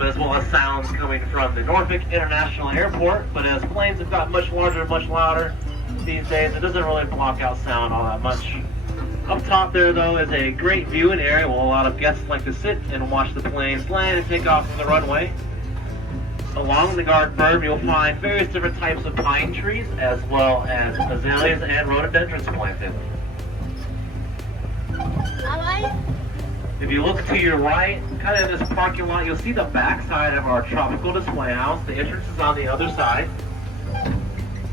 but as well as sounds coming from the Norfolk International Airport. But as planes have gotten much larger and much louder these days, it doesn't really block out sound all that much. Up top there, though, is a great viewing area where a lot of guests like to sit and watch the planes land and take off from the runway. Along the guard berm, you'll find various different types of pine trees, as well as azaleas and rhododendrons planted. If you look to your right, kind of in this parking lot, you'll see the back side of our tropical display house. The entrance is on the other side.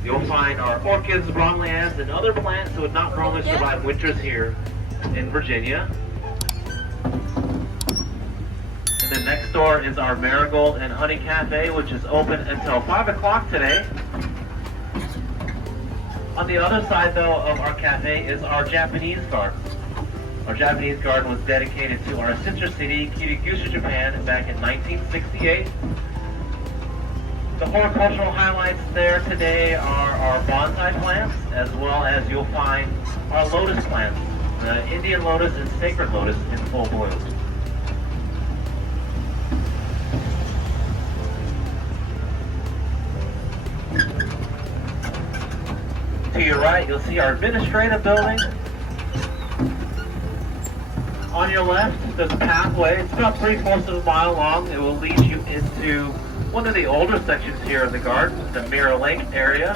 You'll find our orchids, bromeliads, and other plants that would not normally survive winters here in Virginia. And then next door is our Marigold and Honey Cafe, which is open until 5 o'clock today. On the other side, though, of our cafe is our Japanese garden. Our Japanese garden was dedicated to our sister city, Kirikushi, Japan, back in 1968. The horticultural highlights there today are our bonsai plants, as well as you'll find our lotus plants, the Indian lotus and sacred lotus in full bloom. To your right, you'll see our administrative building. On your left, there's a pathway. It's about 3/4 of a mile long. It will lead you into one of the older sections here in the garden, the Mirror Lake area.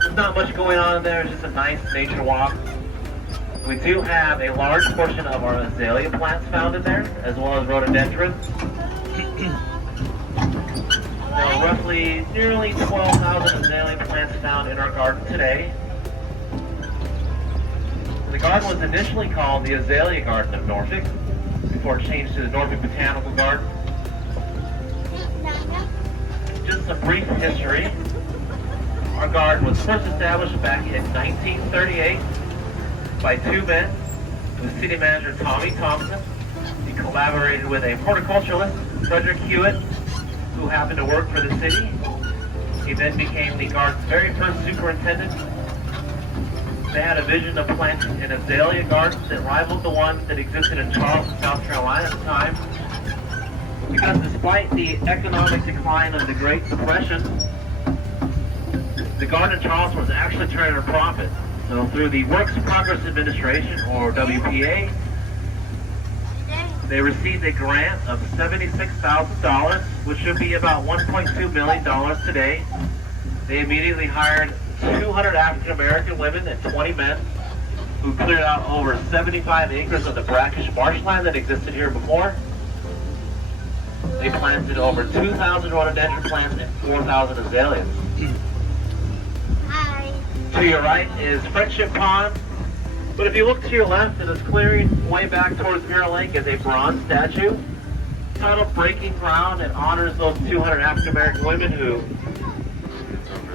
There's not much going on in there. It's just a nice nature walk. We do have a large portion of our azalea plants found in there, as well as rhododendrons. There are roughly nearly 12,000 azalea plants found in our garden today. The garden was initially called the Azalea Garden of Norfolk, before it changed to the Norfolk Botanical Garden. Just some brief history. Our garden was first established back in 1938 by two men, with city manager Tommy Thompson. He collaborated with a horticulturalist, Frederick Hewitt, who happened to work for the city. He then became the garden's very first superintendent. They had a vision of planting an azalea garden that rivaled the one that existed in Charleston, South Carolina at the time. Because despite the economic decline of the Great Depression, the garden in Charleston was actually turning a profit. So through the Works Progress Administration, or WPA, they received a grant of $76,000, which should be about $1.2 million today. They immediately hired 200 African American women and 20 men who cleared out over 75 acres of the brackish marshland that existed here before. They planted over 2,000 rhododendron plants and 4,000 azaleas. Hi. To your right is Friendship Pond. But if you look to your left, in this clearing way back towards Mirror Lake is a bronze statue titled Breaking Ground. It honors those 200 African American women who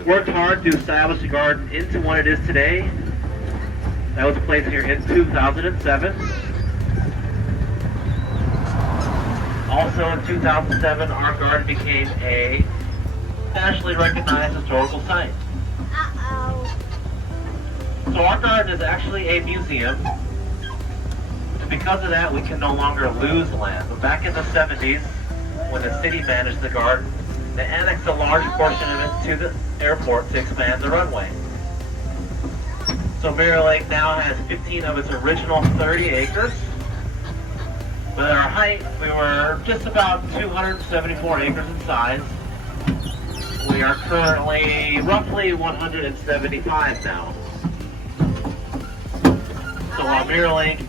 worked hard to establish the garden into what it is today. That was placed here in 2007. Also in 2007, our garden became a nationally recognized historical site. Uh-oh. So our garden is actually a museum. And because of that, we can no longer lose land. But back in the 70s, when the city managed the garden, they annexed a large portion of it to the airport to expand the runway. So Mirror Lake now has 15 of its original 30 acres. But at our height, we were just about 274 acres in size. We are currently roughly 175 now. So while Mirror Lake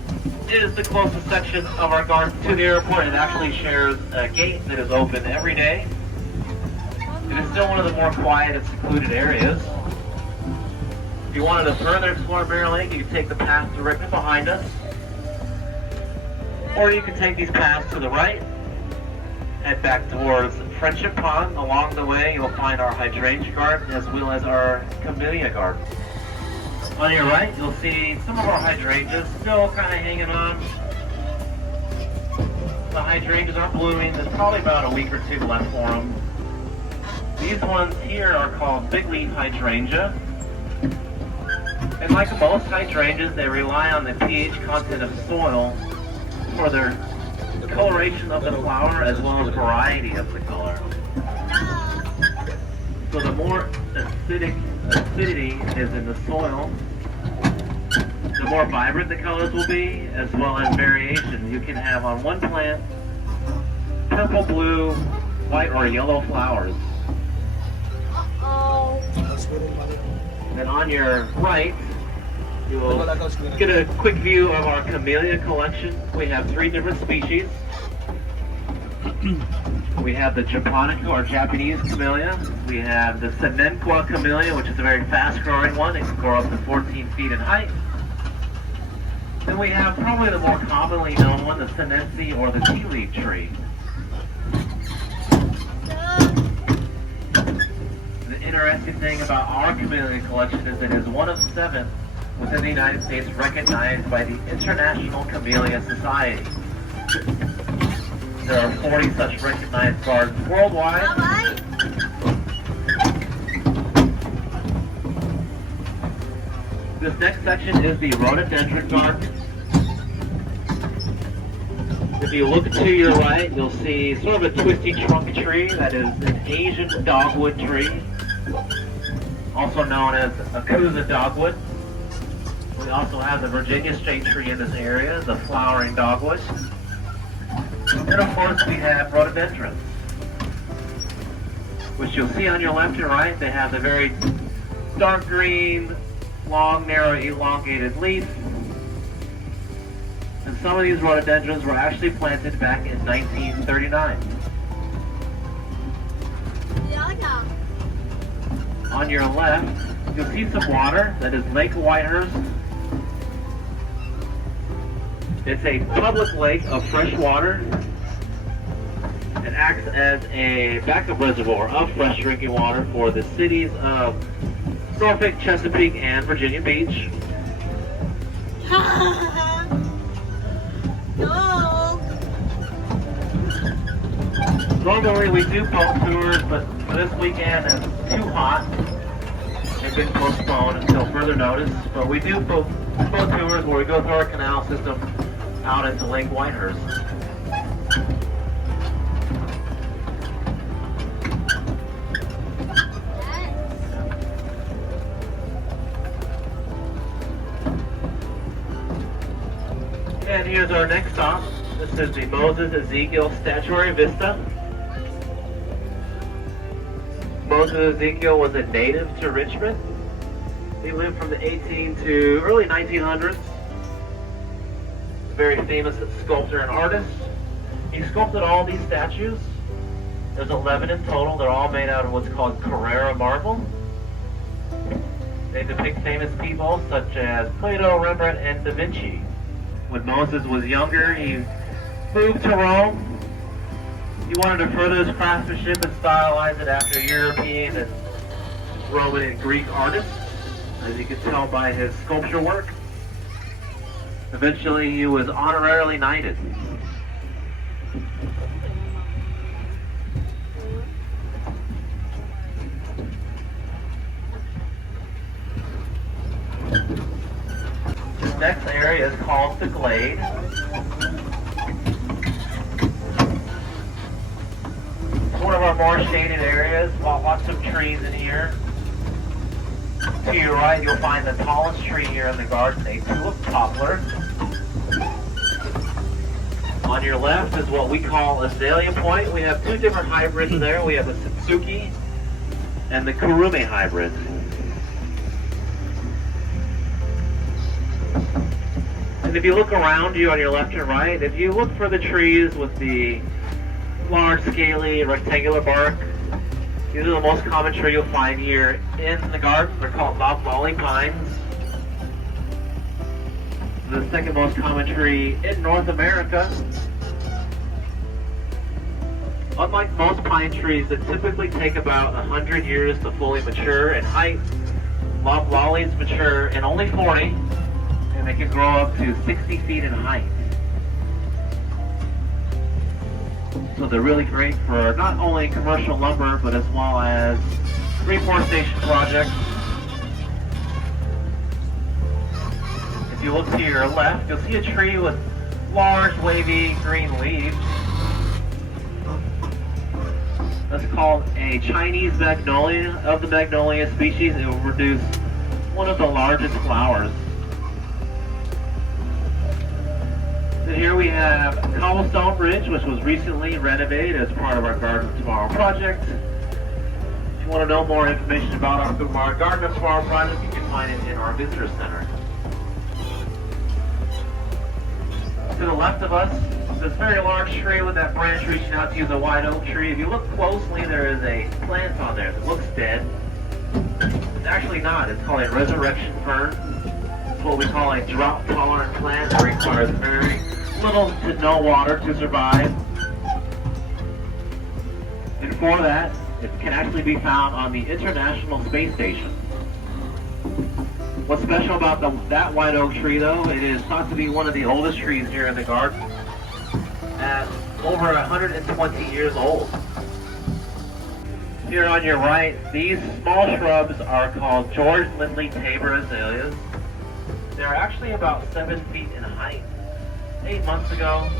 is the closest section of our garden to the airport, it actually shares a gate that is open every day. It is still one of the more quiet and secluded areas. If you wanted to further explore Mirror Lake, you can take the path directly behind us. Or you can take these paths to the right, head back towards Friendship Pond. Along the way, you'll find our hydrangea garden as well as our camellia garden. On your right, you'll see some of our hydrangeas still kind of hanging on. The hydrangeas are blooming. There's probably about a week or two left for them. These ones here are called big leaf hydrangea. And like most hydrangeas, they rely on the pH content of soil for their coloration of the flower as well as variety of the color. So the more acidity is in the soil, the more vibrant the colors will be, as well as variation. You can have on one plant purple, blue, white, or yellow flowers. Then on your right, you will get a quick view of our camellia collection. We have 3 different species. We have the Japonica, or Japanese camellia. We have the Senenqua camellia, which is a very fast-growing one. It can grow up to 14 feet in height. Then we have probably the more commonly known one, the Senensi, or the tea leaf tree. The interesting thing about our camellia collection is it is one of 7 within the United States recognized by the International Camellia Society. There are 40 such recognized gardens worldwide. This next section is the rhododendron garden. If you look to your right, you'll see sort of a twisty trunk tree that is an Asian dogwood tree, also known as Acusa dogwood. We also have the Virginia straight tree in this area, the flowering dogwood. And of course we have rhododendrons, which you'll see on your left and right. They have the very dark green, long, narrow, elongated leaf. And some of these rhododendrons were actually planted back in 1939. On your left, you'll see some water. That is Lake Whitehurst. It's a public lake of fresh water. It acts as a backup reservoir of fresh drinking water for the cities of Norfolk, Chesapeake, and Virginia Beach. Normally we do boat tours, but for this weekend it's too hot. They've been postponed until further notice. But we do boat tours where we go through our canal system out into Lake Whitehurst. And here's our next stop. This is the Moses Ezekiel Statuary Vista. Moses Ezekiel was a native to Richmond. He lived from the 18 to early 1900s. A very famous sculptor and artist. He sculpted all these statues. There's 11 in total. They're all made out of what's called Carrara marble. They depict famous people such as Plato, Rembrandt, and Da Vinci. When Moses was younger, he moved to Rome. He wanted to further his craftsmanship and stylize it after European and Roman and Greek artists, as you can tell by his sculpture work. Eventually, he was honorarily knighted. This next area is called the Glade. One of our more shaded areas, lots of trees in here. To your right, you'll find the tallest tree here in the garden, a tulip poplar. On your left is what we call azalea point. We have 2 different hybrids there. We have the Satsuki and the Kurume hybrid. And if you look around you on your left and right, if you look for the trees with the large, scaly, rectangular bark, these are the most common tree you'll find here in the garden. They're called loblolly pines. The second most common tree in North America. Unlike most pine trees that typically take about 100 years to fully mature in height, loblollies mature in only 40, and they can grow up to 60 feet in height. So they're really great for not only commercial lumber, but as well as reforestation projects. If you look to your left, you'll see a tree with large wavy green leaves. That's called a Chinese magnolia. Of the magnolia species, it will produce one of the largest flowers. Then here we have Cobblestone Bridge, which was recently renovated as part of our Garden Tomorrow project. If you want to know more information about our Garden Tomorrow project, you can find it in our visitor center. To the left of us, this very large tree with that branch reaching out to you is a white oak tree. If you look closely, there is a plant on there that looks dead. It's actually not. It's called a resurrection fern. It's what we call a drought-tolerant plant that requires very little to no water to survive. And for that, it can actually be found on the International Space Station. What's special about that white oak tree, though, it is thought to be one of the oldest trees here in the garden, at over 120 years old. Here on your right, these small shrubs are called George Lindley Tabor azaleas. They're actually about 7 feet in height. 8 months ago,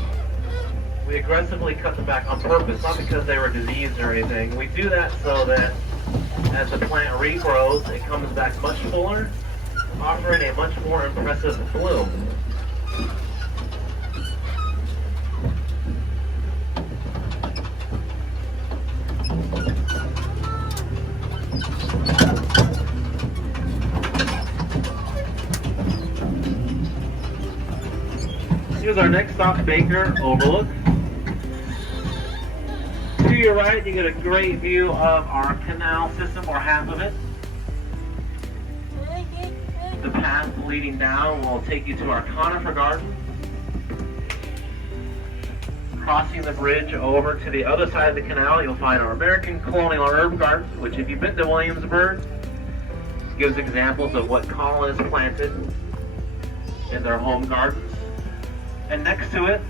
we aggressively cut them back on purpose, not because they were diseased or anything. We do that so that as the plant regrows, it comes back much fuller, offering a much more impressive bloom. Here's our next stop, Baker Overlook. To your right, you get a great view of our canal system, or half of it. The path leading down will take you to our conifer garden. Crossing the bridge over to the other side of the canal, you'll find our American Colonial Herb Garden, which, if you've been to Williamsburg, gives examples of what colonists planted in their home gardens. And next to it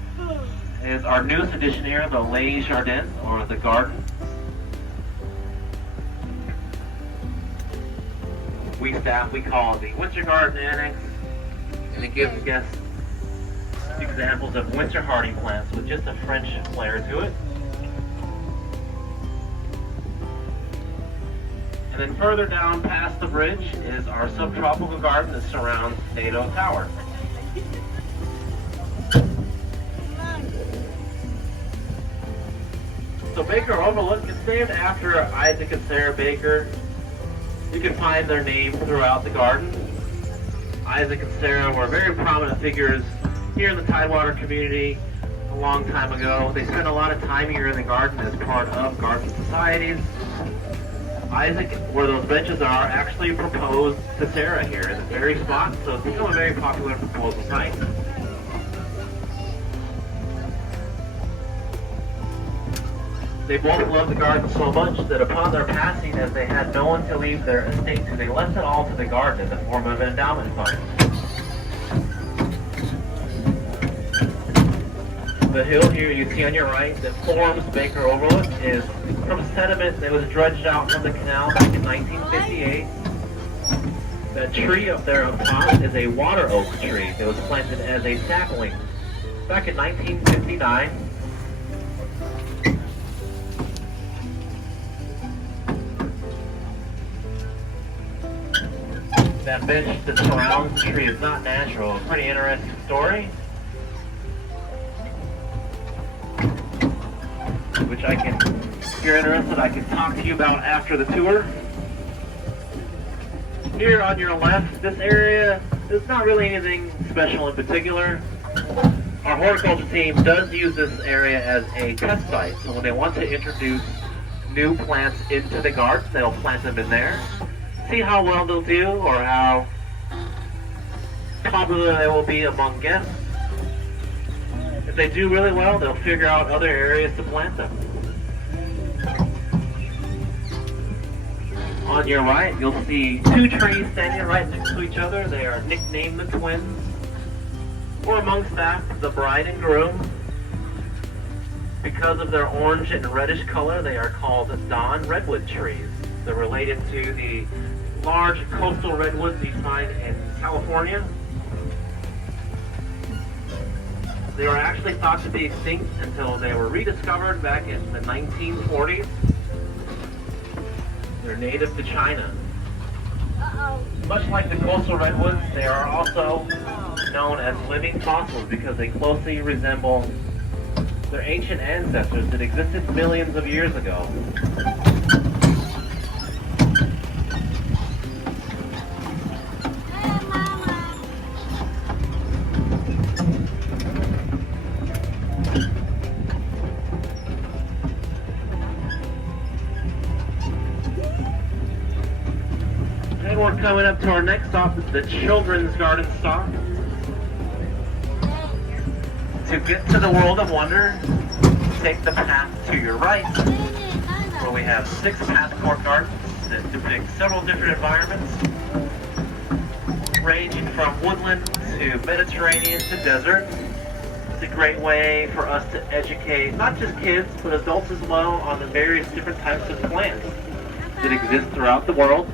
is our newest addition here, the Les Jardins, or the garden. We call it the Winter Garden Annex, and it gives guests examples of winter hardy plants with just a French flair to it. And then further down past the bridge is our subtropical garden that surrounds Nato Tower. So Baker Overlook is named after Isaac and Sarah Baker. You can find their name throughout the garden. Isaac and Sarah were very prominent figures here in the Tidewater community a long time ago. They spent a lot of time here in the garden as part of garden societies. Isaac, where those benches are, actually proposed to Sarah here in the very spot, so it's become a very popular proposal site. They both loved the garden so much that upon their passing, as they had no one to leave their estate to, they left it all to the garden in the form of an endowment fund. The hill here you see on your right that forms Baker Overlook is from sediment that was dredged out from the canal back in 1958. That tree up there on top is a water oak tree that was planted as a sapling back in 1959. That bench that surrounds the tree is not natural. It's a pretty interesting story, which I can, if you're interested, I can talk to you about after the tour. Here on your left, this area is not really anything special in particular. Our horticulture team does use this area as a test site, so when they want to introduce new plants into the garden, they'll plant them in there. See how well they'll do, or how popular they will be among guests. If they do really well, they'll figure out other areas to plant them. On your right, you'll see two trees standing right next to each other. They are nicknamed the twins, or amongst that, the bride and groom. Because of their orange and reddish color, they are called Don redwood trees. They're related to the large coastal redwoods you find in California. They were actually thought to be extinct until they were rediscovered back in the 1940s. They're native to China. Much like the coastal redwoods, they are also known as living fossils because they closely resemble their ancient ancestors that existed millions of years ago. And we're coming up to our next stop, the Children's Garden stop. To get to the world of wonder, take the path to your right, where we have 6 passport gardens that depict several different environments, ranging from woodland to Mediterranean to desert. It's a great way for us to educate not just kids, but adults as well, on the various different types of plants that exist throughout the world.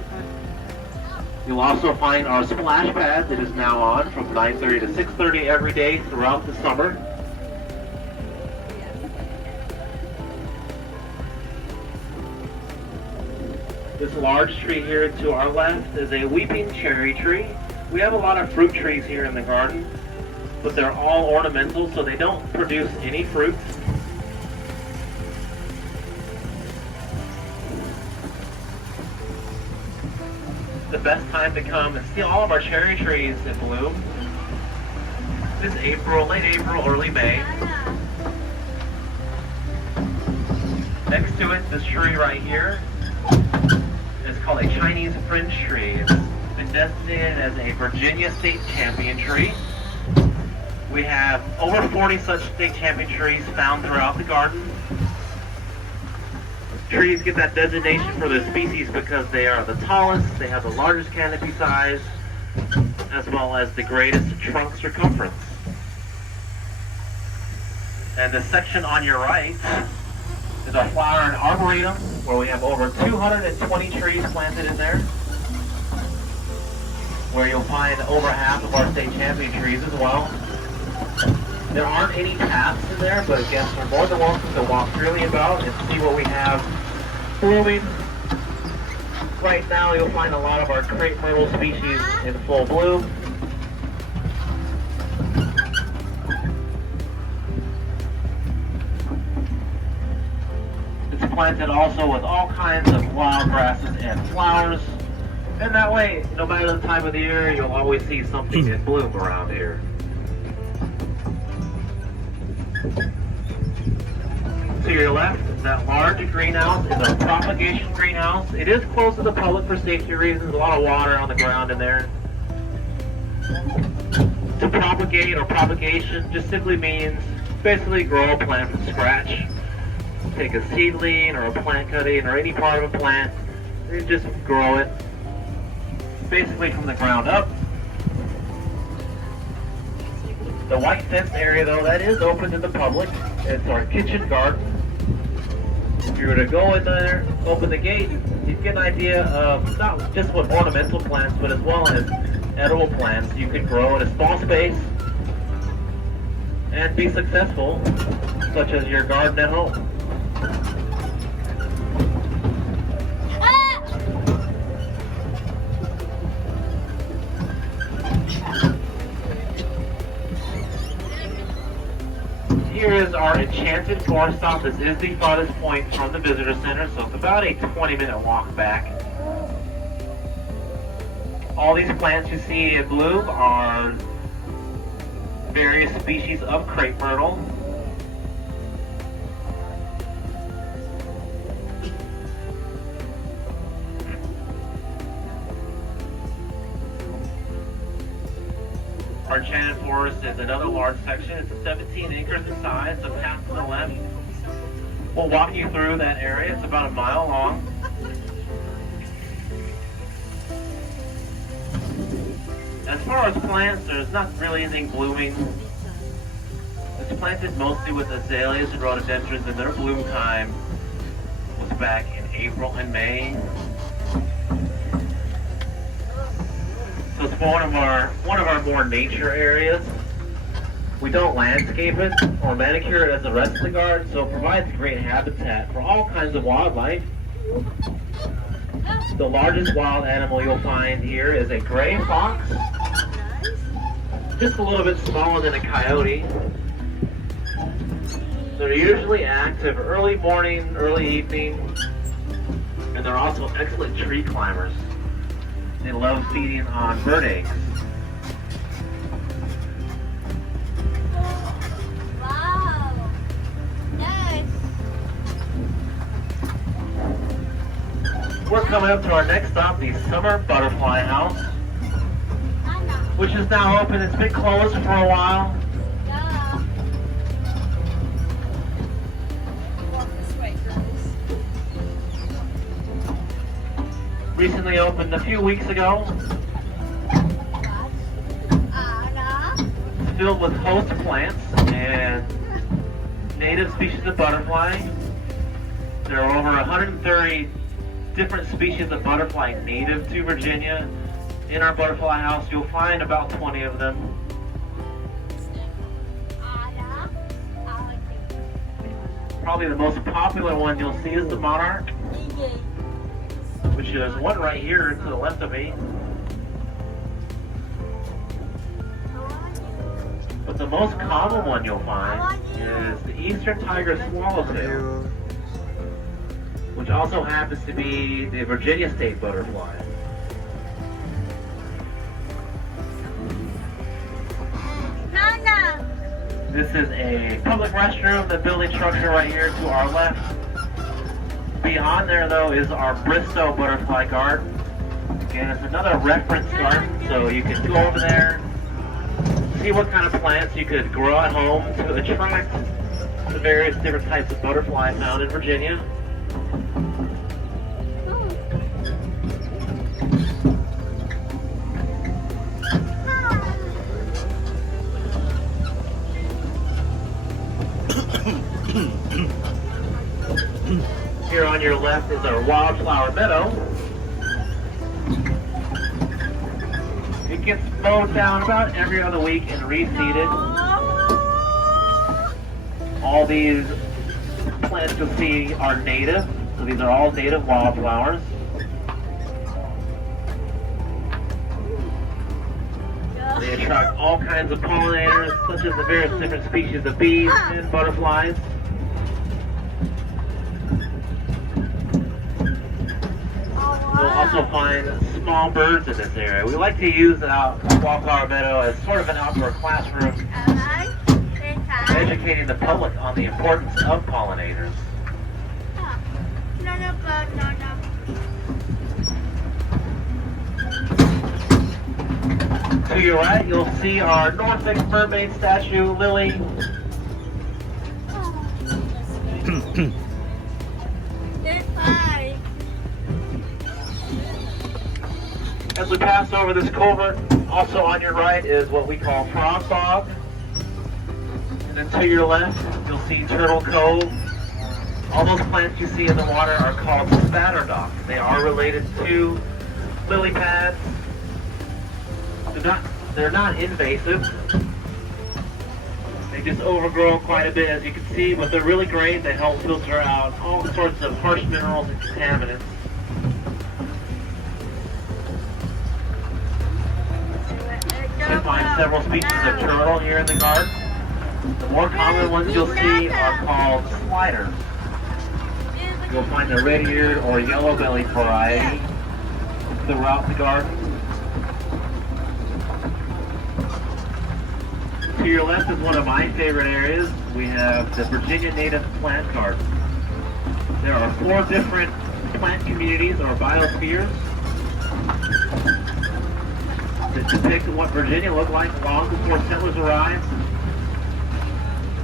You'll also find our splash pad that is now on from 9:30 to 6:30 every day throughout the summer. This large tree here to our left is a weeping cherry tree. We have a lot of fruit trees here in the garden, but they're all ornamental, so they don't produce any fruit. The best time to come and see all of our cherry trees in bloom is April, late April, early May. Next to it, this tree right here is called a Chinese fringe tree. It's been designated as a Virginia State Champion tree. We have over 40 such state champion trees found throughout the garden. Trees get that designation for their species because they are the tallest, they have the largest canopy size, as well as the greatest trunk circumference. And the section on your right is a flower and arboretum, where we have over 220 trees planted in there, where you'll find over half of our state champion trees as well. There aren't any paths in there, but guests are more than welcome to walk freely about and see what we have blooming. Right now you'll find a lot of our crepe myrtle species in full bloom. It's planted also with all kinds of wild grasses and flowers. And that way, no matter the time of the year, you'll always see something in bloom around here. To your left, that large greenhouse is a propagation greenhouse. It is closed to the public for safety reasons. A lot of water on the ground in there. To propagate or propagation just simply means basically grow a plant from scratch. Take a seedling or a plant cutting or any part of a plant and just grow it basically from the ground up. The white fenced area though, that is open to the public. It's our kitchen garden. If you were to go in there, open the gate, you'd get an idea of not just what ornamental plants, but as well as edible plants you could grow in a small space and be successful, such as your garden at home. Here is our enchanted forest stop. This is the farthest point from the visitor center, so it's about a 20-minute walk back. All these plants you see in bloom are various species of crepe myrtle. Our enchanted forest is another large section. It's 17 acres in size, the path to the left. We'll walk you through that area. It's about a mile long. As far as plants, there's not really anything blooming. It's planted mostly with azaleas and rhododendrons, and their bloom time was back in April and May. So it's one of our more nature areas. We don't landscape it or manicure it as the rest of the garden, so it provides great habitat for all kinds of wildlife. The largest wild animal you'll find here is a gray fox, just a little bit smaller than a coyote. They're usually active early morning, early evening, and they're also excellent tree climbers. They love feeding on bird eggs. Wow. Nice. We're coming up to our next stop, the Summer Butterfly House, which is now open. It's been closed for a while. Yeah. Walk this way, girls. Recently opened a few weeks ago. Anna. It's filled with host plants and native species of butterfly. There are over 130 different species of butterfly native to Virginia. In our butterfly house, you'll find about 20 of them. Anna. Probably the most popular one you'll see is the monarch, which is one right here to the left of me. But the most common one you'll find is the eastern tiger swallowtail, which also happens to be the Virginia state butterfly. Nana. This is a public restroom, the building structure right here to our left. Beyond there, though, is our Bristow Butterfly Garden. Again, it's another reference garden, so you can go over there, see what kind of plants you could grow at home to attract the various different types of butterfly found in Virginia. Here on your left is our wildflower meadow. It gets mowed down about every other week and reseeded. All these plants you'll see are native, so these are all native wildflowers. They attract all kinds of pollinators, such as the various different species of bees and butterflies. You'll also find small birds in this area. We like to use the wildflower meadow as sort of an outdoor classroom, educating the public on the importance of pollinators. To your right, you'll see our Norfolk mermaid statue, Lily. As we pass over this culvert, also on your right is what we call Frog Bog. And then to your left, you'll see Turtle Cove. All those plants you see in the water are called spatterdock. They are related to lily pads. They're not invasive. They just overgrow quite a bit, as you can see, but they're really great. They help filter out all sorts of harsh minerals and contaminants. You can find several species of turtle here in the garden. The more common ones you'll see are called sliders. You'll find the red-eared or yellow-bellied variety throughout the garden. To your left is one of my favorite areas. We have the Virginia Native Plant Garden. There are 4 different plant communities or biospheres that depict what Virginia looked like long before settlers arrived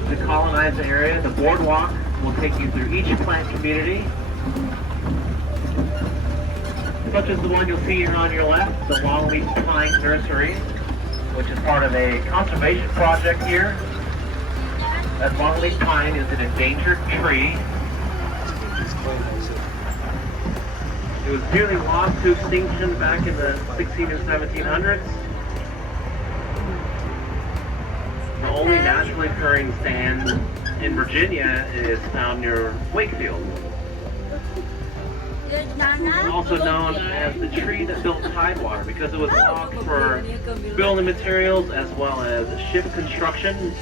to colonize the area. The boardwalk will take you through each plant community, such as the one you'll see here on your left, the Longleaf Pine Nursery, which is part of a conservation project here. That longleaf pine is an endangered tree. It was nearly lost to extinction back in the 1600s and 1700s. The only naturally occurring sand in Virginia is found near Wakefield. It's also known as the tree that built Tidewater because it was logged for building materials as well as ship construction,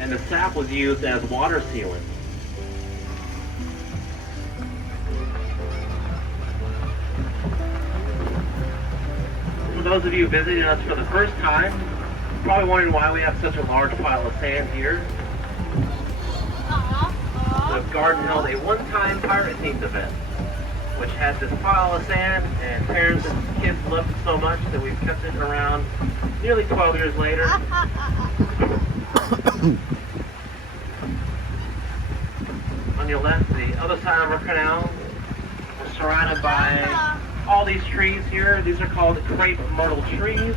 and the sap was used as water sealant. For those of you visiting us for the first time, you're probably wondering why we have such a large pile of sand here. The garden held a one-time pirate themed event, which had this pile of sand, and parents and kids loved it so much that we've kept it around nearly 12 years later. On your left, the other side of our canal, we're surrounded by all these trees here. These are called crepe myrtle trees.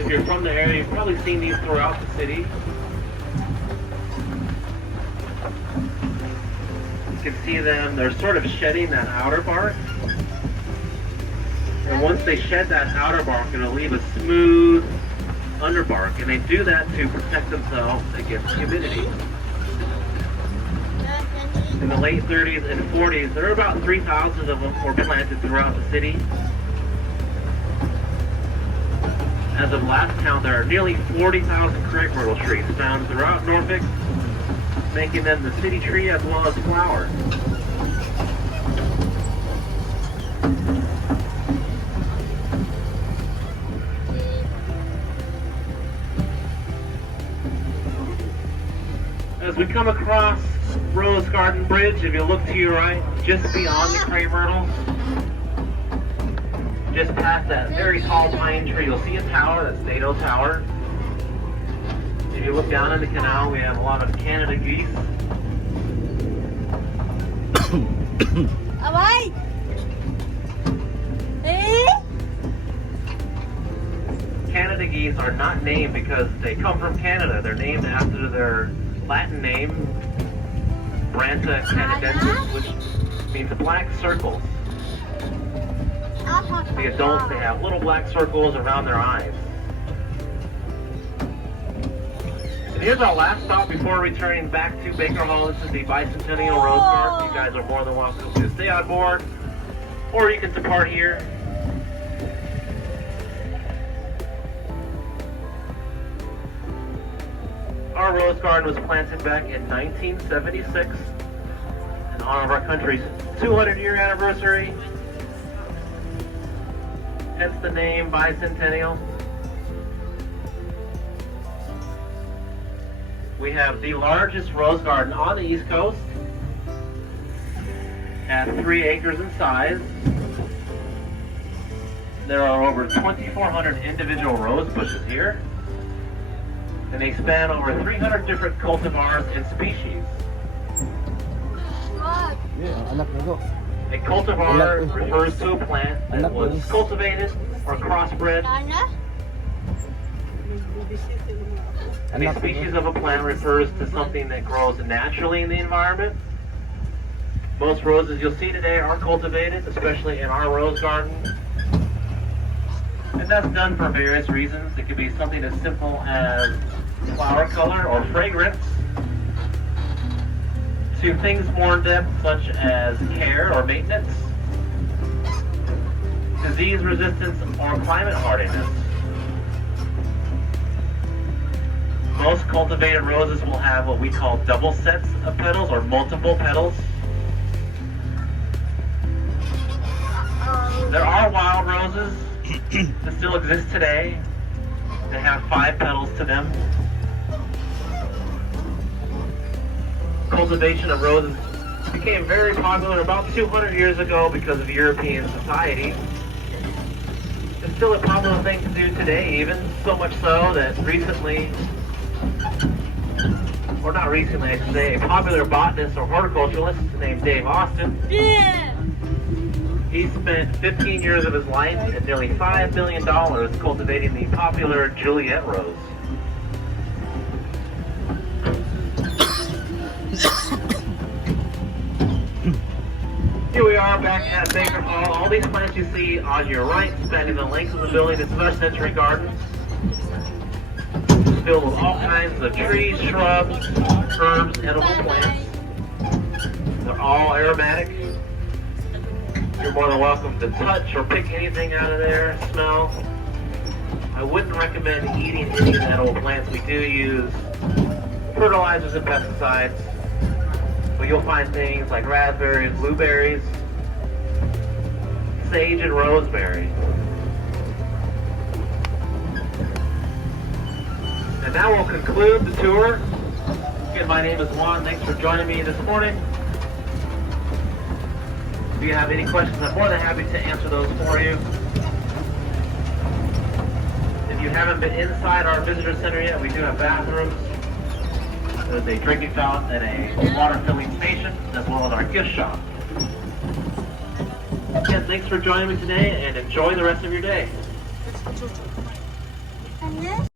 If you're from the area, you've probably seen these throughout the city. You can see them, they're sort of shedding that outer bark. And once they shed that outer bark, it'll leave a smooth underbark. And they do that to protect themselves against humidity. In the late 30s and 40s, there were about 3,000 of them were planted throughout the city. As of last count, there are nearly 40,000 crepe myrtle trees found throughout Norfolk, making them the city tree as well as flower. As we come across Rose Garden Bridge, if you look to your right, just beyond the crepe myrtles, just past that very tall pine tree, you'll see a tower, that's NATO Tower. If you look down in the canal, we have a lot of Canada geese. Canada geese are not named because they come from Canada. They're named after their Latin name, Branta canadensis, which means black circles. The adults, they have little black circles around their eyes. And here's our last stop before returning back to Baker Hall. This is the Bicentennial Rose Garden. You guys are more than welcome to stay on board, or you can depart here. Our rose garden was planted back in 1976 in honor of our country's 200-year anniversary. Hence the name Bicentennial. We have the largest rose garden on the East Coast at 3 acres in size. There are over 2,400 individual rose bushes here, and they span over 300 different cultivars and species. A cultivar refers to a plant that was cultivated or crossbred. And a species of a plant refers to something that grows naturally in the environment. Most roses you'll see today are cultivated, especially in our rose garden. And that's done for various reasons. It could be something as simple as flower color or fragrance, to things more in depth such as care or maintenance, disease resistance, or climate hardiness. Most cultivated roses will have what we call double sets of petals or multiple petals. There are wild roses that still exist today that have 5 petals to them. Cultivation of roses became very popular about 200 years ago because of European society. It's still a popular thing to do today, even so much so that recently, or not recently, I should say, a popular botanist or horticulturalist named Dave Austin. Yeah. He spent 15 years of his life and nearly $5 million cultivating the popular Juliet rose. Here we are are back at Baker Hall. All these plants you see on your right, spanning the length of the building, this is our Century Garden. It's filled with all kinds of trees, shrubs, herbs, edible plants. They're all aromatic. You're more than welcome to touch or pick anything out of there, smell. I wouldn't recommend eating any of the edible plants. We do use fertilizers and pesticides. But you'll find things like raspberries, blueberries, sage, and rosemary. And that will conclude the tour. Again, my name is Juan. Thanks for joining me this morning. If you have any questions, I'm more than happy to answer those for you. If you haven't been inside our visitor center yet, we do have bathrooms. There's a drinking fountain and a water filling station, as well as our gift shop. Again, thanks for joining me today, and enjoy the rest of your day. And this